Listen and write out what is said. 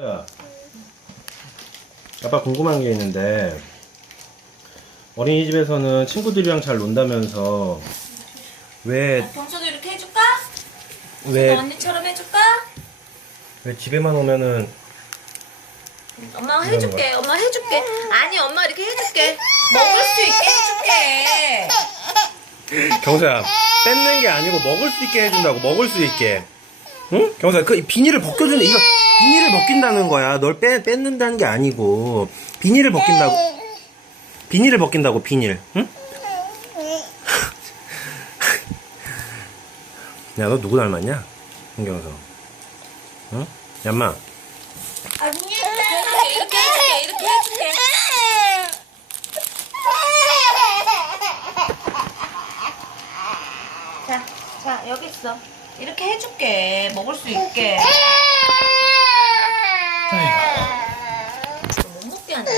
야, 아빠 궁금한 게 있는데 어린이집에서는 친구들이랑 잘 논다면서 왜왜 경서도 이렇게 해줄까? 왜, 언니처럼 해줄까? 왜 집에만 오면은 엄마가 해줄게. 엄마 해줄게. 아니 엄마 이렇게 해줄게. 먹을 수 있게 해줄게. 경서야 뺏는 게 아니고 먹을 수 있게 해준다고 먹을 수 있게 응? 경서야 그 비닐을 벗겨주는 이거 비닐을 벗긴다는 거야 널 빼, 뺏는다는 게 아니고 비닐을 벗긴다고 비닐을 벗긴다고 비닐 응? 야 너 누구 닮았냐 홍경서 응? 해줄게. 자, 자 여기 있어. 이렇게 해줄게. 먹을 수 있게. 못 먹게 하냐?